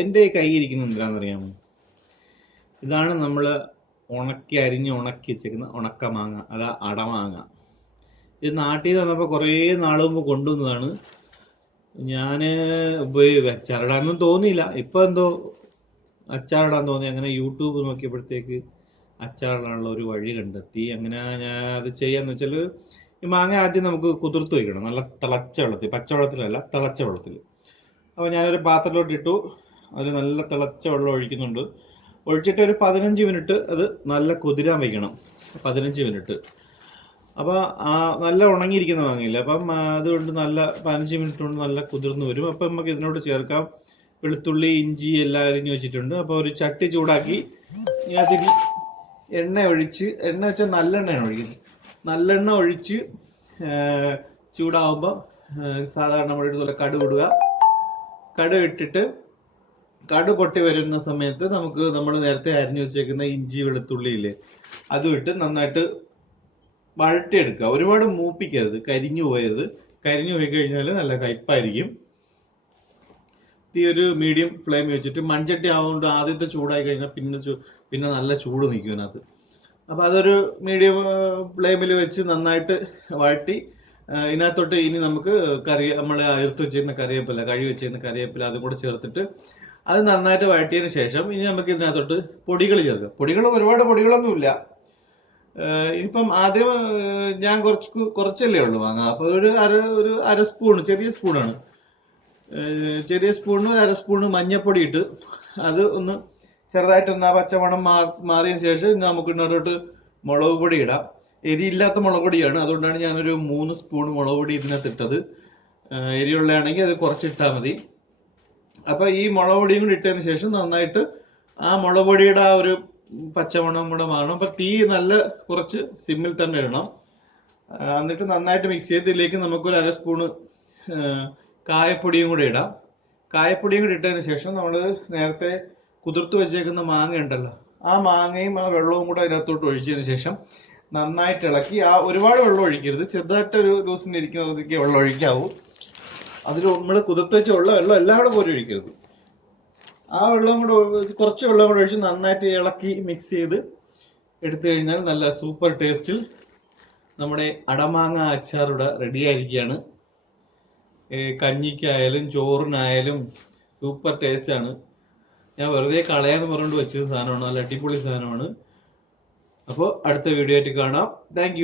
എൻ്റെ കയ്യിൽ ഇരിക്കുന്ന എന്തിനാണെന്നറിയാമോ? ഇതാണ് നമ്മൾ ഉണക്കി വെച്ചേക്കുന്ന ഉണക്ക മാങ്ങ, അതാ അടമാങ്ങ. ഇത് നാട്ടിൽ നിന്ന് വന്നപ്പോൾ കുറേ നാൾ മുമ്പ് കൊണ്ടുവന്നതാണ്. ഞാൻ അച്ചാറിടാനൊന്നും തോന്നിയില്ല. ഇപ്പം എന്തോ അച്ചാറിടാൻ തോന്നി. അങ്ങനെ യൂട്യൂബ് നോക്കിയപ്പോഴത്തേക്ക് അച്ചാറിടാനുള്ള ഒരു വഴി കണ്ടെത്തി. അങ്ങനെ ഞാൻ അത് ചെയ്യാന്ന് വെച്ചാൽ, ഈ മാങ്ങ ആദ്യം നമുക്ക് കുതിർത്ത് വയ്ക്കണം, നല്ല തിളച്ച വെള്ളത്തിൽ, പച്ചവെള്ളത്തിലല്ല തിളച്ച വെള്ളത്തിൽ. അപ്പോൾ ഞാനൊരു പാത്രത്തിലോട്ട് ഇട്ടു. അതിൽ നല്ല തിളച്ച വെള്ളം ഒഴിക്കുന്നുണ്ട്. ഒഴിച്ചിട്ട് ഒരു 15 മിനിറ്റ് അത് നല്ല കുതിരാൻ വയ്ക്കണം. 15 മിനിറ്റ്. അപ്പോൾ നല്ല ഉണങ്ങിയിരിക്കുന്ന മാങ്ങയില്ല, അപ്പം അതുകൊണ്ട് നല്ല 15 മിനിറ്റ് കൊണ്ട് നല്ല കുതിർന്ന് വരും. അപ്പം നമുക്ക് ഇതിനോട് ചേർക്കാം വെളുത്തുള്ളി, ഇഞ്ചി എല്ലാം അരിഞ്ഞ് വെച്ചിട്ടുണ്ട്. അപ്പോൾ ഒരു ചട്ടി ചൂടാക്കി ഇതിനകത്തേക്ക് എണ്ണ വെച്ചാൽ നല്ലെണ്ണയാണ് ഒഴിക്കുന്നത്. നല്ലെണ്ണ ഒഴിച്ച് ചൂടാകുമ്പോൾ സാധാരണ നമ്മുടെ ഇതുപോലെ കടുക് ഇടുക. കടുക് ഇട്ടിട്ട് കടു പൊട്ടി വരുന്ന സമയത്ത് നമ്മൾ നേരത്തെ അരിഞ്ഞു വെച്ചേക്കുന്ന ഇഞ്ചി വെളുത്തുള്ളിയില്ലേ, അതും ഇട്ട് നന്നായിട്ട് വഴറ്റിയെടുക്കുക. ഒരുപാട് മൂപ്പിക്കരുത്, കരിഞ്ഞു പോയരുത്. കരിഞ്ഞു പോയി കഴിഞ്ഞാൽ നല്ല കയ്പായിരിക്കും. തീ ഒരു മീഡിയം ഫ്ലെയിം വെച്ചിട്ട്, മൺചട്ടി ആവുകൊണ്ട് ആദ്യത്തെ ചൂടായി കഴിഞ്ഞാൽ പിന്നെ നല്ല ചൂട് നിൽക്കും അതിനകത്ത്. അപ്പോൾ അതൊരു മീഡിയം ഫ്ലെയിമിൽ വെച്ച് നന്നായിട്ട് വഴറ്റി ഇതിനകത്തോട്ട് ഇനി നമുക്ക് നമ്മൾ എടുത്ത് വെച്ചിരുന്ന കറിവേപ്പില, കഴുകി വെച്ചിരുന്ന കറിവേപ്പില അതും കൂടെ ചേർത്തിട്ട് അത് നന്നായിട്ട് വഴറ്റിയതിന് ശേഷം ഇനി നമുക്ക് ഇതിനകത്തോട്ട് പൊടികൾ ചേർക്കാം. ഒരുപാട് പൊടികളൊന്നുമില്ല. ഇപ്പം ആദ്യം ഞാൻ കുറച്ചല്ലേ ഉള്ളൂ വാങ്ങാം. അപ്പോൾ ഒരു അര സ്പൂൺ, ചെറിയ സ്പൂണാണ്, ചെറിയ സ്പൂണിന് ഒരു 1 സ്പൂണ് മഞ്ഞൾപ്പൊടി ഇട്ട് അത് ഒന്ന് ചെറുതായിട്ടൊന്ന് ആ പച്ചമണം മാറിയതിന് ശേഷം നമുക്ക് ഇതിനകത്തോട്ട് മുളക് പൊടി ഇടാം. എരിയില്ലാത്ത മുളക് പൊടിയാണ്, അതുകൊണ്ടാണ് ഞാനൊരു 3 സ്പൂൺ മുളക് പൊടി ഇതിനകത്ത് ഇട്ടത്. എരിയുള്ളതാണെങ്കിൽ അത് കുറച്ചിട്ടാൽ മതി. അപ്പോൾ ഈ മുളക് പൊടിയും കൂടി ഇട്ടതിന് ശേഷം നന്നായിട്ട് ആ മുളക് പൊടിയുടെ ആ ഒരു പച്ചമണം കൂടെ മാറണം. അപ്പോൾ തീ നല്ല കുറച്ച് സിമ്മിൽ തന്നെ ഇടണം. എന്നിട്ട് നന്നായിട്ട് മിക്സ് ചെയ്ത് ഇതിലേക്ക് നമുക്കൊരു 1 സ്പൂണ് കായപ്പൊടിയും കൂടി ഇടാം. കായപ്പൊടിയും കൂടി ഇട്ടതിന് ശേഷം നമ്മൾ നേരത്തെ കുതിർത്ത് വെച്ചേക്കുന്ന മാങ്ങ ഉണ്ടല്ലോ, ആ മാങ്ങയും ആ വെള്ളവും കൂടെ അതിനകത്തോട്ട് ഒഴിച്ചതിന് ശേഷം നന്നായിട്ട് ഇളക്കി. ഒരുപാട് വെള്ളം ഒഴിക്കരുത്, ചെറുതായിട്ടൊരു ലൂസിന് ഇരിക്കുന്നതൊക്കെ വെള്ളം ഒഴിക്കാവൂ. അതിൽ നമ്മൾ കുതിർത്ത് വെച്ച വെള്ളം എല്ലാം കൂടെ പോലും ഒഴിക്കരുത്. ആ വെള്ളം കൂടെ കുറച്ച് വെള്ളം കൂടെ ഒഴിച്ച് നന്നായിട്ട് ഇളക്കി മിക്സ് ചെയ്ത് എടുത്തു കഴിഞ്ഞാൽ നല്ല സൂപ്പർ ടേസ്റ്റിൽ നമ്മുടെ അടമാങ്ങ അച്ചാർ ഇവിടെ റെഡി ആയിരിക്കുകയാണ്. കഞ്ഞിക്കായാലും ചോറിനായാലും സൂപ്പർ ടേസ്റ്റാണ്. ഞാൻ വെറുതെ കളയാന്ന് പറഞ്ഞുകൊണ്ട് വെച്ചത് സാധനമാണ്, നല്ല അടിപൊളി സാധനമാണ്. അപ്പോൾ അടുത്ത വീഡിയോ ആയിട്ട് കാണാം. താങ്ക്